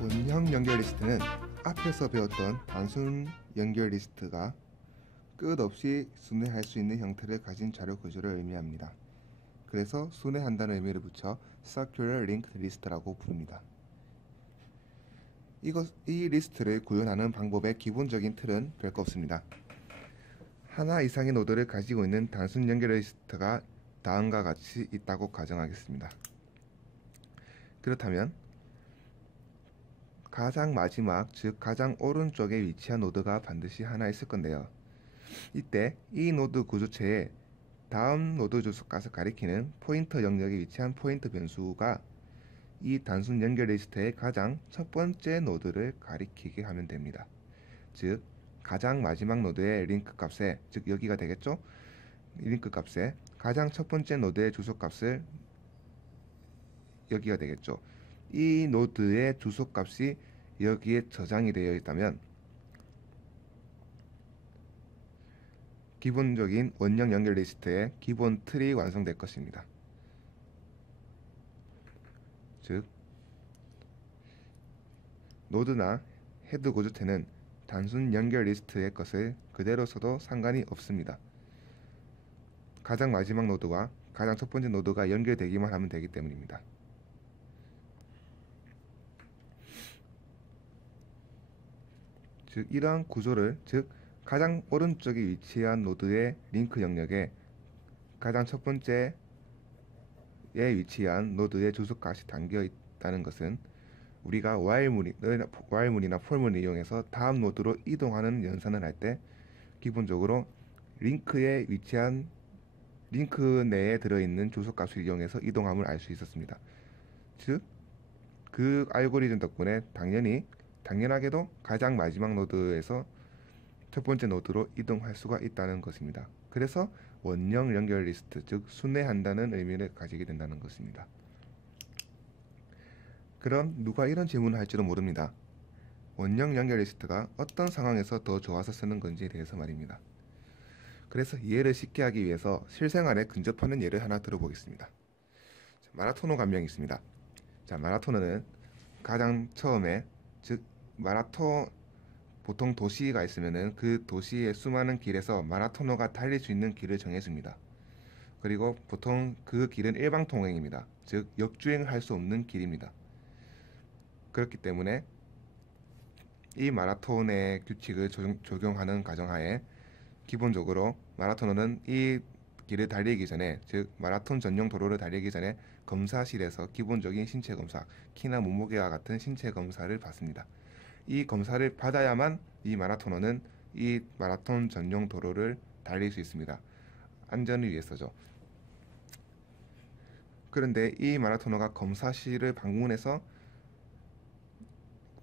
원형 연결 리스트는 앞에서 배웠던 단순 연결 리스트가 끝없이 순회할 수 있는 형태를 가진 자료 구조를 의미합니다. 그래서 순회한다는 의미를 붙여 Circular Linked List라고 부릅니다. 이 리스트를 구현하는 방법의 기본적인 틀은 별거 없습니다. 하나 이상의 노드를 가지고 있는 단순 연결 리스트가 다음과 같이 있다고 가정하겠습니다. 그렇다면 가장 마지막, 즉 가장 오른쪽에 위치한 노드가 반드시 하나 있을 건데요. 이때 이 노드 구조체에 다음 노드 주소값을 가리키는 포인터 영역에 위치한 포인터 변수가 이 단순 연결 리스트의 가장 첫 번째 노드를 가리키게 하면 됩니다. 즉 가장 마지막 노드의 링크 값에, 즉 여기가 되겠죠? 링크 값에 가장 첫 번째 노드의 주소 값을 여기가 되겠죠. 이 노드의 주소 값이 여기에 저장이 되어 있다면 기본적인 원형 연결 리스트의 기본 틀이 완성될 것입니다. 즉 노드나 헤드 구조체는 단순 연결 리스트의 것을 그대로 써도 상관이 없습니다. 가장 마지막 노드와 가장 첫 번째 노드가 연결되기만 하면 되기 때문입니다. 즉 이러한 구조를, 즉 가장 오른쪽에 위치한 노드의 링크 영역에 가장 첫 번째에 위치한 노드의 주소값이 담겨 있다는 것은 우리가 while문이나 for문을 이용해서 다음 노드로 이동하는 연산을 할 때 기본적으로 링크에 위치한 링크 내에 들어있는 주소값을 이용해서 이동함을 알 수 있었습니다. 즉 그 알고리즘 덕분에 당연하게도 가장 마지막 노드에서 첫 번째 노드로 이동할 수가 있다는 것입니다. 그래서 원형 연결 리스트, 즉 순회한다는 의미를 가지게 된다는 것입니다. 그럼 누가 이런 질문을 할지도 모릅니다. 원형 연결 리스트가 어떤 상황에서 더 좋아서 쓰는 건지에 대해서 말입니다. 그래서 이해를 쉽게 하기 위해서 실생활에 근접하는 예를 하나 들어보겠습니다. 마라토너 감명이 있습니다. 자, 마라토너는 가장 처음에, 즉 보통 도시가 있으면은 그 도시의 수많은 길에서 마라토너가 달릴 수 있는 길을 정해줍니다. 그리고 보통 그 길은 일방통행입니다. 즉 역주행을 할 수 없는 길입니다. 그렇기 때문에 이 마라톤의 규칙을 적용하는 가정하에 기본적으로 마라토너는 이 길을 달리기 전에, 즉 마라톤 전용 도로를 달리기 전에 검사실에서 기본적인 신체 검사, 키나 몸무게와 같은 신체 검사를 받습니다. 이 검사를 받아야만 이 마라토너는 이 마라톤 전용 도로를 달릴 수 있습니다. 안전을 위해서죠. 그런데 이 마라토너가 검사실을 방문해서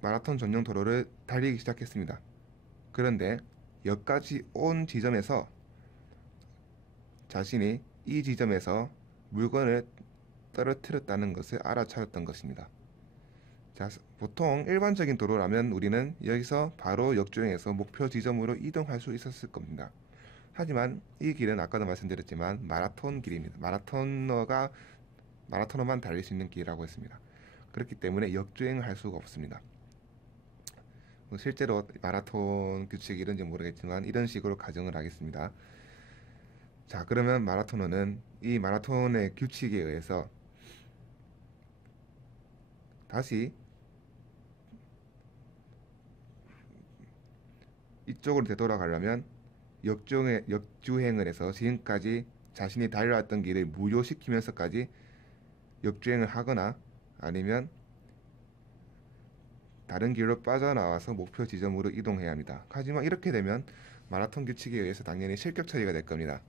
마라톤 전용 도로를 달리기 시작했습니다. 그런데 여기까지 온 지점에서 자신이 이 지점에서 물건을 떨어뜨렸다는 것을 알아차렸던 것입니다. 자, 보통 일반적인 도로라면 우리는 여기서 바로 역주행해서 목표 지점으로 이동할 수 있었을 겁니다. 하지만 이 길은 아까도 말씀드렸지만 마라톤 길입니다. 마라토너만 달릴 수 있는 길이라고 했습니다. 그렇기 때문에 역주행을 할 수가 없습니다. 실제로 마라톤 규칙이 이런지 모르겠지만 이런 식으로 가정을 하겠습니다. 자, 그러면 마라토너는 이 마라톤의 규칙에 의해서 다시 이쪽으로 되돌아가려면 역주행을 해서 지금까지 자신이 달려왔던 길을 무효시키면서까지 역주행을 하거나 아니면 다른 길로 빠져나와서 목표 지점으로 이동해야 합니다. 하지만 이렇게 되면 마라톤 규칙에 의해서 당연히 실격 처리가 될 겁니다.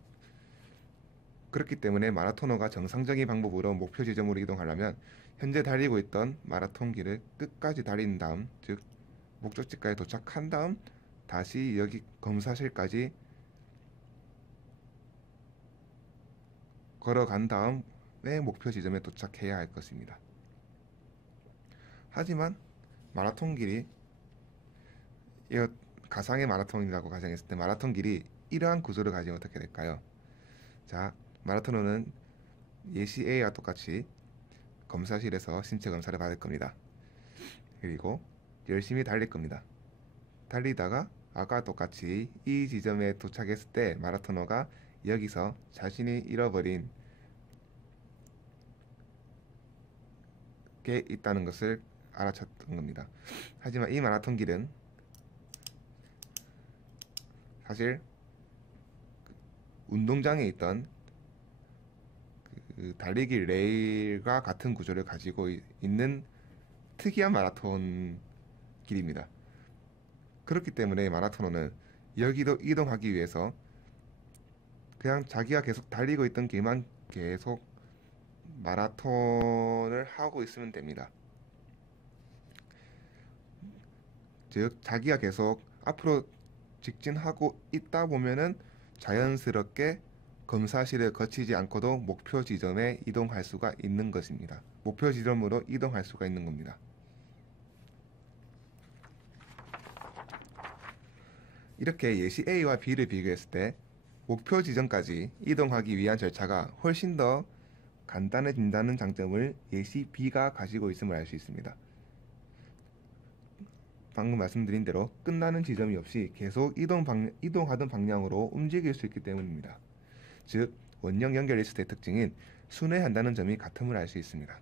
그렇기 때문에 마라토너가 정상적인 방법으로 목표 지점으로 이동하려면 현재 달리고 있던 마라톤 길을 끝까지 달린 다음, 즉 목적지까지 도착한 다음 다시 여기 검사실까지 걸어간 다음에 목표 지점에 도착해야 할 것입니다. 하지만 마라톤 길이, 이거 가상의 마라톤이라고 가정했을 때 마라톤 길이 이러한 구조를 가지면 어떻게 될까요? 자, 마라토너는 예시 A와 똑같이 검사실에서 신체 검사를 받을 겁니다. 그리고 열심히 달릴 겁니다. 달리다가 아까 똑같이 이 지점에 도착했을 때 마라토너가 여기서 자신이 잃어버린 게 있다는 것을 알아챘던 겁니다. 하지만 이 마라톤 길은 사실 운동장에 있던 그 달리기 레일과 같은 구조를 가지고 있는 특이한 마라톤 길입니다. 그렇기 때문에 마라토너는 여기도 이동하기 위해서 그냥 자기가 계속 달리고 있던 길만 계속 마라톤을 하고 있으면 됩니다. 즉 자기가 계속 앞으로 직진하고 있다 보면은 자연스럽게 검사실을 거치지 않고도 목표 지점에 이동할 수가 있는 것입니다. 목표 지점으로 이동할 수가 있는 겁니다. 이렇게 예시 A와 B를 비교했을 때 목표 지점까지 이동하기 위한 절차가 훨씬 더 간단해진다는 장점을 예시 B가 가지고 있음을 알 수 있습니다. 방금 말씀드린 대로 끝나는 지점이 없이 계속 이동하던 방향으로 움직일 수 있기 때문입니다. 즉 원형 연결 리스트의 특징인 순회한다는 점이 같음을 알 수 있습니다.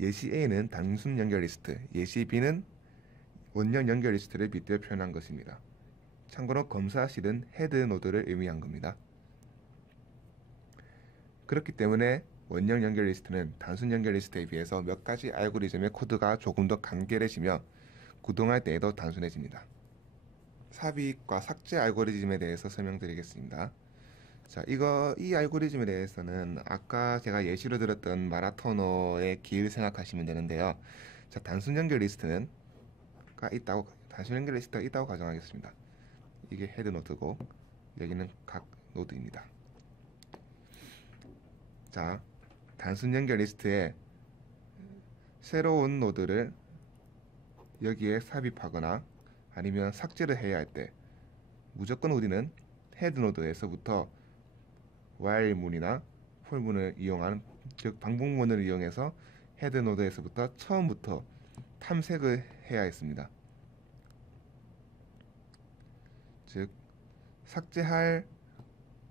예시 A는 단순 연결 리스트, 예시 B는 원형 연결 리스트를 빗대어 표현한 것입니다. 참고로 검사실은 헤드 노드를 의미한 겁니다. 그렇기 때문에 원형 연결 리스트는 단순 연결 리스트에 비해서 몇 가지 알고리즘의 코드가 조금 더 간결해지며 구동할 때에도 단순해집니다. 삽입과 삭제 알고리즘에 대해서 설명드리겠습니다. 자, 이 알고리즘에 대해서는 아까 제가 예시로 들었던 마라토너의 길을 생각하시면 되는데요. 자, 단순 연결 리스트가 있다고 가정하겠습니다. 이게 헤드 노드고 여기는 각 노드입니다. 자, 단순 연결 리스트에 새로운 노드를 여기에 삽입하거나 아니면 삭제를 해야 할 때 무조건 우리는 헤드 노드에서부터 while 문이나 for 문을 이용한, 즉 반복문을 이용해서 헤드 노드에서부터 처음부터 탐색을 해야 했습니다. 즉 삭제할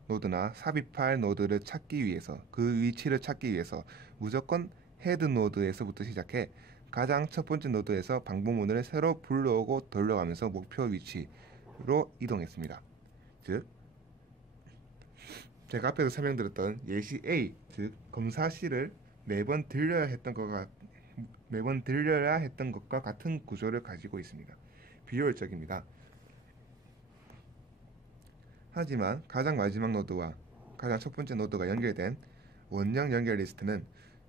노드나 삽입할 노드를 찾기 위해서, 그 위치를 찾기 위해서 무조건 헤드 노드에서부터 시작해 가장 첫 번째 노드에서 방법문을 새로 불러오고 돌려가면서 목표 위치로 이동했습니다. 즉 제가 앞에서 설명드렸던 예시 A, 즉 검사실을 매번 들려야 했던 것과 같은 구조를 가지고 있습니다. 비효율적입니다. 하지만 가장 마지막 노드와 가장 첫 번째 노드가 연결된 원형 연결 리스트는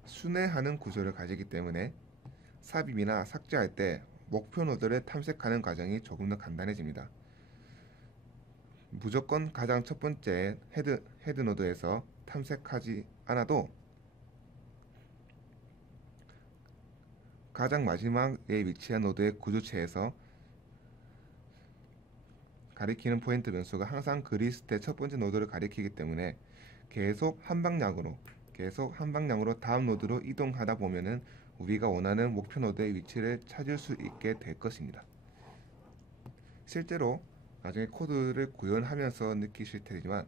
순회하는 구조를 가지기 때문에 삽입이나 삭제할 때 목표 노드를 탐색하는 과정이 조금 더 간단해집니다. 무조건 가장 첫 번째 헤드 노드에서 탐색하지 않아도 가장 마지막에 위치한 노드의 구조체에서 가리키는 포인트 변수가 항상 그 리스트의 첫 번째 노드를 가리키기 때문에 계속 한 방향으로 다음 노드로 이동하다 보면은 우리가 원하는 목표 노드의 위치를 찾을 수 있게 될 것입니다. 실제로 나중에 코드를 구현하면서 느끼실 테지만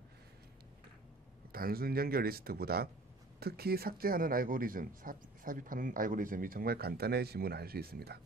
단순 연결 리스트보다 특히 삭제하는 알고리즘, 삽입하는 알고리즘이 정말 간단해짐을 알 수 있습니다.